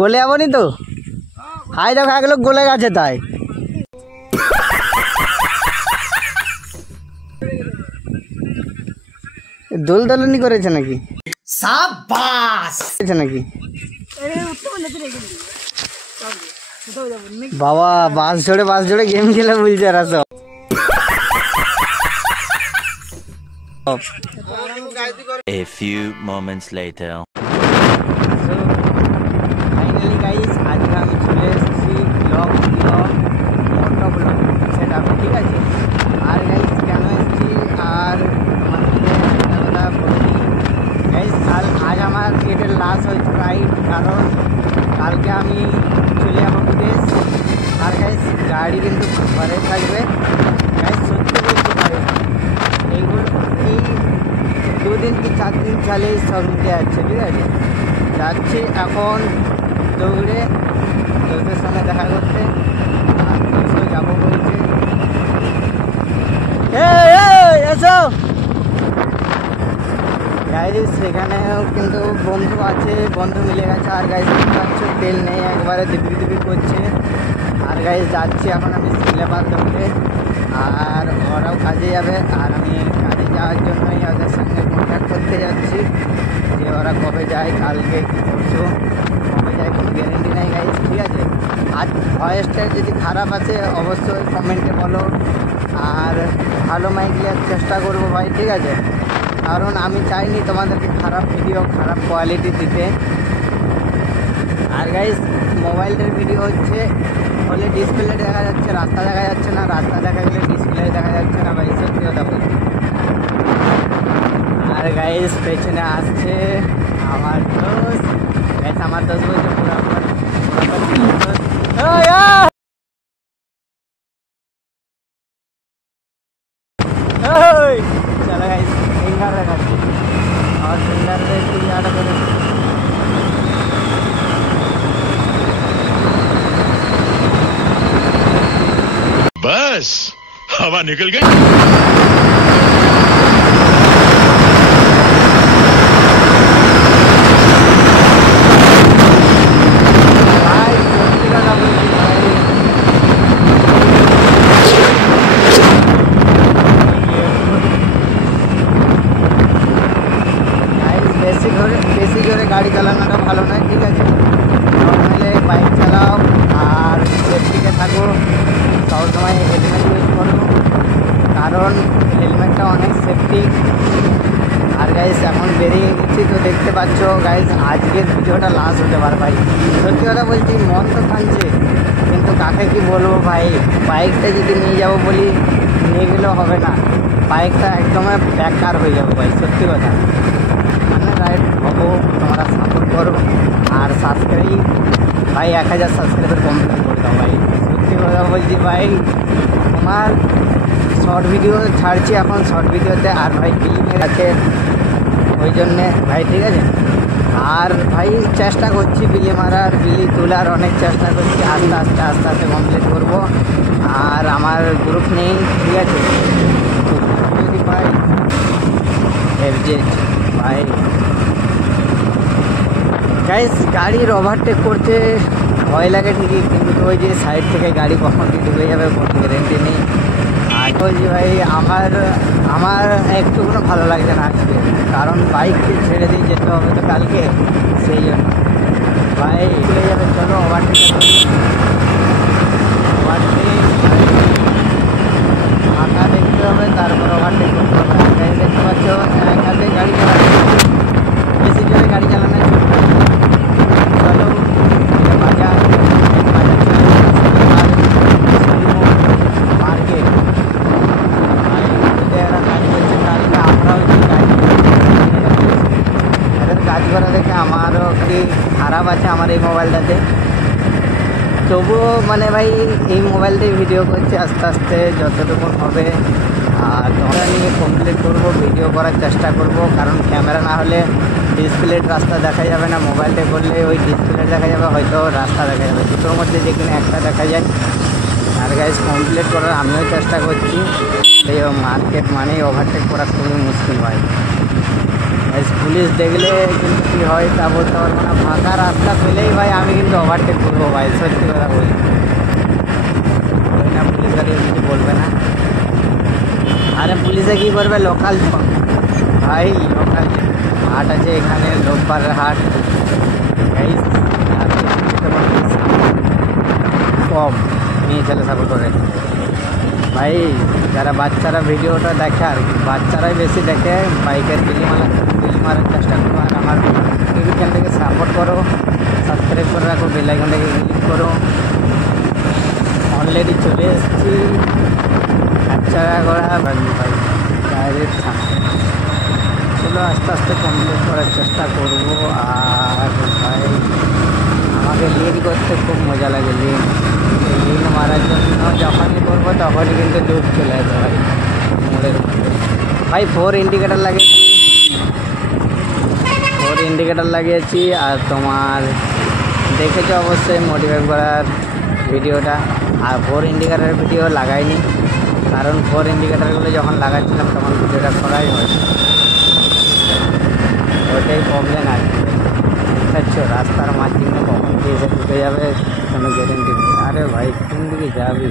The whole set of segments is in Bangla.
গলে যাবনি তো? হাই দেখো এক লোক গলে গেছে তাই। দোলদোলনি করেছে নাকি? সাবাস নাকি? বাবা বাস জোড়ে গেম খেলে বলছে আর সব। A few moments later. Finally guys আজকে আমি চলে এসেছি ব্লগ মোটো ব্লগ সেটআপে, ঠিক আছে? আর গাইস কেন এসেছি আর তোমাদেরকে একটা কথা বলে দিই গাইস, আজ আমার এটার লাস্ট হয়েছে রাইড, কারণ কালকে আমি চলে যাবো বিদেশ। আর গাইস গাড়ি কিন্তু ঘরে থাকবে গাইস, সত্যি বলছি ভাই এইগুলো এই 2 দিন কি 4 দিন চালিয়ে সব মিটে যাচ্ছে, ঠিক আছে? যাচ্ছি এখন দৌড়ে তোদের সঙ্গে দেখা করতে, আর তোর যাবো বলছে। এসো গাইস, সেখানেও কিন্তু বন্ধু আছে, বন্ধু মিলে গেছে। আর গাইস দেখতে পাচ্ছ তেল নেই, একবারে দিবি করছে। আর গাইস যাচ্ছি এখন আমি সিলেবাস দৌড়ে, আর ওরাও কাজে যাবে। আর আমি কাজে যাওয়ার জন্যই ওদের সঙ্গে কন্ট্যাক্ট করতে যাচ্ছি যে ওরা কবে যায়, কালকে কি পরশু কবে যায় কোনো গ্যারেন্টি নেই গাইস, ঠিক আছে? আর ভয়েসটা যদি খারাপ আছে অবশ্যই কমেন্টে বলো, আর ভালো মাইক দেওয়ার চেষ্টা করবো ভাই, ঠিক আছে? কারণ আমি চাইনি তোমাদেরকে খারাপ ভিডিও খারাপ কোয়ালিটি দিতে। আর গাইস মোবাইলটার ভিডিও হচ্ছে হলে ডিসপ্লে দেখা যাচ্ছে, রাস্তা দেখা যাচ্ছে না, রাস্তা দেখা গেলে ডিসপ্লে দেখা যাচ্ছে না ভাই, সত্যি কথা বলছি। আর গাইস পেছনে আসছে আমার দোস্ত, গাইস আমার দোস্ত বলছে পুরাপুরি চলো গাইস ফিঙ্গার দেখাচ্ছি, और फिंगर पे একটু याद করে बस हवा निकल गई। বেশি জোরে গাড়ি চালানোটা ভালো নয়, ঠিক আছে? নর্মালে বাইক চালাও আর সেফটিতে থাকো, সবসময় হেলমেট ইউজ করো, কারণ হেলমেটটা অনেক সেফটি। আর গাইস এখন বেরিয়ে গেছি তো দেখতে পাচ্ছ গাইস, আজকের ভিডিওটা লাস্ট হতে পারে ভাই, সত্যি কথা বলছি। মন তো টানছে কিন্তু কাকে কি বলবো ভাই, বাইকটা যদি নিয়ে যাবো বলি নিয়ে গেলেও হবে না, বাইকটা একদম বেকার হয়ে যাবো ভাই, সত্যি কথা। মানে রাইড হবো, তোমরা সাপোর্ট করো আর সাবস্ক্রাইব ভাই 1000 সাবস্ক্রাইবার কমপ্লিট করে দাও ভাই, সত্যি কথা বলছি ভাই। তোমার শর্ট ভিডিও ছাড়ছি এখন, শর্ট ভিডিওতে আর ভাই ফিল্মের আছে ওই জন্যে ভাই, ঠিক আছে? আর ভাই চেষ্টা করছি বিলি মারার, বিলি তোলার অনেক চেষ্টা করছি, আস্তে আস্তে কমপ্লিট করবো। আর আমার গ্রুপ নেই, ঠিক আছে? যদি ভাই ভাই গাইস গাড়ির ওভারটেক করতে ভয় লাগে ঠিকই, কিন্তু ওই যে সাইড থেকে গাড়ি কখন কি ঢুকে যাবে কোনো গ্যারেন্টি নেই। আর বলছি ভাই আমার একটু কোনো ভালো লাগছে না আজকে, কারণ বাইককে ছেড়ে দিয়ে যেতে হবে তো কালকে, সেই জন্য ভাই চলে যাবে। চলো ওভারটেক ফাঁকা দেখতে হবে, তারপর ওভারটেক করতে হবে। দেখতে পাচ্ছ একাতে গাড়ি চালানো, বেশি জোরে গাড়ি চালানো চলো বাজার মার্কেট কাজ করছে, কালকে আমরাও কাজ করা দেখে আমারও কি খারাপ আছে আমার এই মোবাইলটাতে, তবুও মানে ভাই এই মোবাইলটাই ভিডিও করছি আস্তে আস্তে যতটুকু হবে। আর ক্যামেরা নিয়ে কমপ্লিট করবো, ভিডিও করার চেষ্টা করব, কারণ ক্যামেরা না হলে ডিসপ্লের রাস্তা দেখা যাবে না, মোবাইলটা করলে ওই ডিসপ্লে দেখা যাবে, হয়তো রাস্তা দেখা যাবে, দুটোর মধ্যে যে কোনো একটা দেখা যায়। আর গাইজ কমপ্লিট করার আমিও চেষ্টা করছি, এই মার্কেট মানেই ওভারটেক করা খুবই মুশকিল ভাই। পুলিশ দেখলে কিন্তু কী হয় তা বলতে পারবো না। ফাঁকা রাস্তা পেলেই ভাই আমি কিন্তু ওভারটেক করবো ভাই, সত্যি কথা বলছি। ওই না পুলিশ গাড়ি কিছু বলবে না। আরে পুলিশে কী করবে, লোকাল ভাই, লোকাল হাট আছে এখানে, রোববারের হাট গাইস। কম মেয়ে ছেলে সাপোর্ট করে ভাই। যারা বাচ্চারা ভিডিওটা দেখে আর কি, বাচ্চারাই বেশি দেখে, বাইকের বিলি মারার চেষ্টা করো। আর আমার ইউটিউব চ্যানেলটাকে সাপোর্ট করো, সাবস্ক্রাইব করে রাখো, বেল আইকনটাকে ক্লিক করো। অলরেডি চলে এসেছি বাচ্চারা করা ভাই, ডাইরেক্ট চলো আস্তে আস্তে কমপ্লিট করার চেষ্টা করবো। আর ভাই আমাকে লিড করতে খুব মজা লাগে। লিড মারার জন্য যখনই করবো তখনই কিন্তু ডুব চলে আসবে ভাই মোড়ের মধ্যে। ভাই 4 ইন্ডিকেটার লাগিয়েছি, 4 ইন্ডিকেটার লাগিয়েছি। আর তোমার দেখেছো অবশ্যই মোটিভেট করার ভিডিওটা। আর 4 ইন্ডিকেটারের ভিডিও লাগাইনি, কারণ 4 ইন্ডিকেটারগুলো যখন লাগাচ্ছিলাম তখন ভিডিওটা করাই হয়, ওইটাই প্রবলেম আর কি। বুঝতে রাস্তার মাঝখানে কখন কি এসে ঢুকে যাবে কোনো গ্যারেন্টি নেই। আরে ভাই কোন দিকে যাবি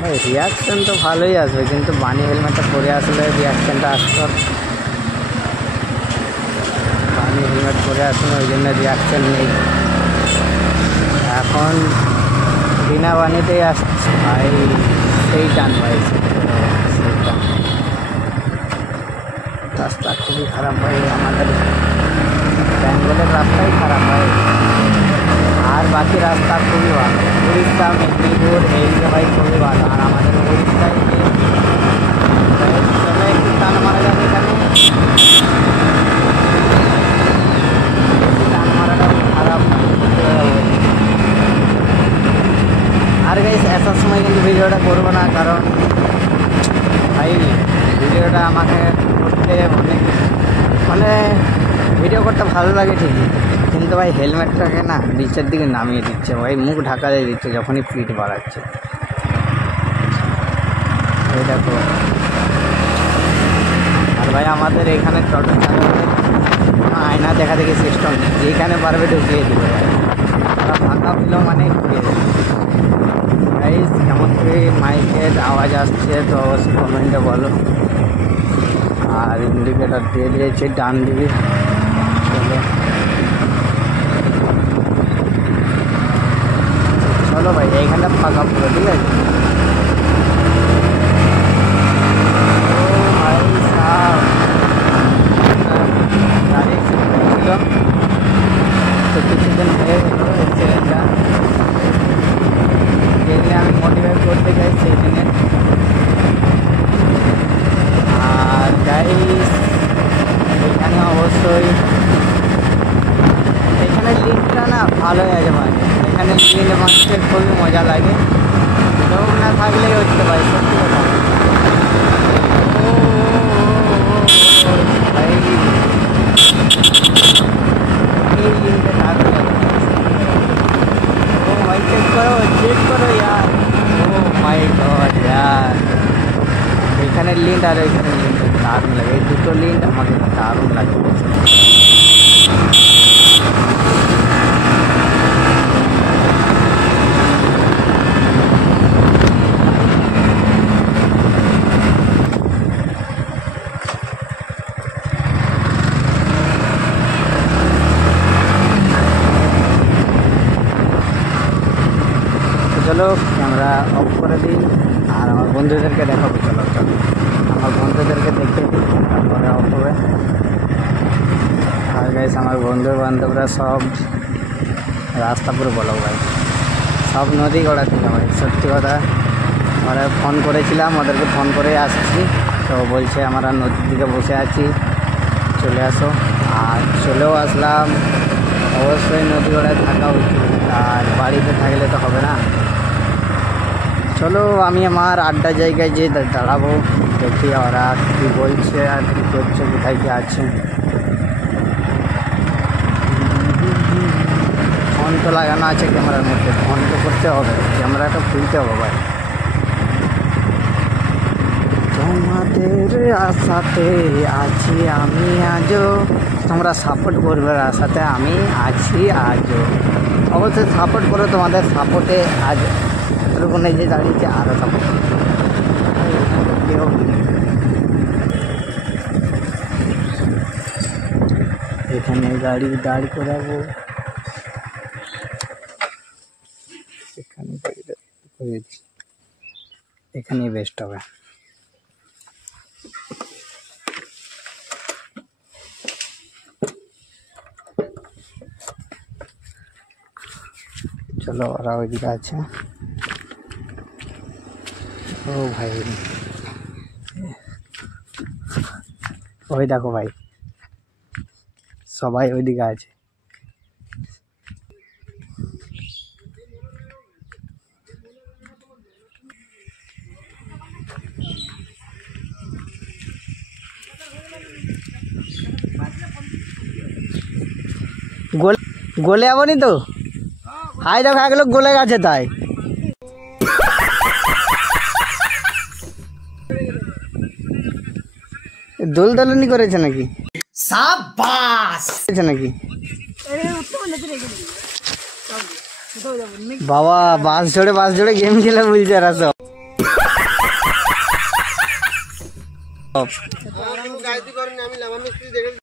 ভাই? রিয়াকশান তো ভালোই আসবে, কিন্তু বানি হেলমেটটা পরে আসলে রিয়াকশানটা আসতো। বানি হেলমেট পরে আসলে ওই জন্য রিয়াকশান নেই। এখন বিনা বানিতেই আসছে ভাই, সেই টান ভাই, সেই টান। রাস্তা খুবই খারাপ ভাই, আমাদের বেঙ্গলের রাস্তাই খারাপ ভাই, আর বাকি রাস্তা খুবই ভালো। উড়িষ্যা, মেদিনীপুর এইগুলো ভাই খুবই ভালো। আর আমাদের উড়িষ্যায় চলে একটু টান মারা যাবে এখানে, টান মারাটা খারাপ। আর গাইস আসার সময় কিন্তু ভিডিওটা করবো না, কারণ ভাই ভিডিওটা আমাকে করতে মানে ভিডিও করতে ভালো লাগে ঠিকই, কিন্তু ভাই হেলমেটটাকে না নিচের দিকে নামিয়ে দিচ্ছে ভাই, মুখ ঢাকা দিয়ে দিচ্ছে যখনই স্পিড বাড়াচ্ছে। এই দেখো। আর ভাই আমাদের এখানে টোটো চালকদের কোনো আয়না দেখা দেখি সিস্টেম নেই, যেখানে পারবে ঢুকিয়ে দিবে ভাই। তারা ফাঁকা পেল মানে ঢুকিয়ে দেবে ভাই। কেমন করে মাইকের আওয়াজ আসছে তো অবশ্যই কমেন্টে বলো। আর ইন্ডিকেটার দিয়ে দিয়েছে ডান দিকে। চলো ভাই এইখানটা ফাঁকা পুরো, ঠিক আছে। ও ভাই সাহেব, গাড়ি অ্যাক্সিডেন্ট হয়েছিল তো কিছুদিন হয়ে গেল অ্যাক্সিডেন্টটা। যেদিনে আমি মোটিভেট করতে যাই সেই দিনে। আর গাইস এখানে অবশ্যই এখানে লিঙ্কটা না ভালোই আছে ভাই, এখানে লিঙ্ক মারতে খুবই মজা লাগে। লোক না থাকলেই হচ্ছে ভাই, সত্যি কথা ভাই। এই লিঙ্কটা থাকলে ও ভাই চেক করো यार, ও মাই গড यार। এখানে লিঙ্ক আর এখানে লিঙ্ক দারুণ লাগে, এই দুটো লিঙ্ক আমাকে দারুণ লাগে। চলো ক্যামেরা অফ করে দিই আর আমার বন্ধুদেরকে দেখাবো। চলো চলো আমার বন্ধুদেরকে দেখে দিই, তারপরে অফ হবে। আর গাইস আমার বন্ধু বান্ধবরা সব রাস্তা পুরো বলো ভাই, সব নদী গড়া থেকে ভাই, সত্যি কথা। আমরা ফোন করেছিলাম, ওদেরকে ফোন করে আসছি, তো বলছে আমরা নদীর দিকে বসে আছি, চলে আসো। আর চলেও আসলাম। অবশ্যই নদী গড়ায় থাকা উচিত, আর বাড়িতে থাকলে তো হবে না। চলো আমি আমার আড্ডা জায়গায় যেয়ে দাঁড়াবো, দেখি ওরা কী বলছে আর কী করছে, কোথায় কী আছে। ফোন তো লাগানো আছে ক্যামেরার মধ্যে, ফোন তো করতে হবে, ক্যামেরাটা খুলতে হবে ভাই। তোমার তোমাদের আশাতে আছি আমি আজও, তোমরা সাপোর্ট করবে আশাতে আমি আছি আজও। অবশ্যই সাপোর্ট করো, তোমাদের সাপোর্টে আজ এরকম যে দাঁড়িয়েছে, আরও সাপোর্ট এখানে গাড়ি দাঁড় করাবো, এখানে গাড়িটা করে দিই, এখানেই বেস্ট হবে। চলো ওরা ওইদিকে আছে। ও ভাই, ওই দেখো ভাই, সবাই ওইদিকে আছে। গোলে যাবনি তো, হাই দেখো এক লোক গোলে গেছে তাই। দোলদোলনি করেছে নাকি? সাবাস নাকি? বাবা বাস জোড়ে গেম খেলে বলছে এরা সব।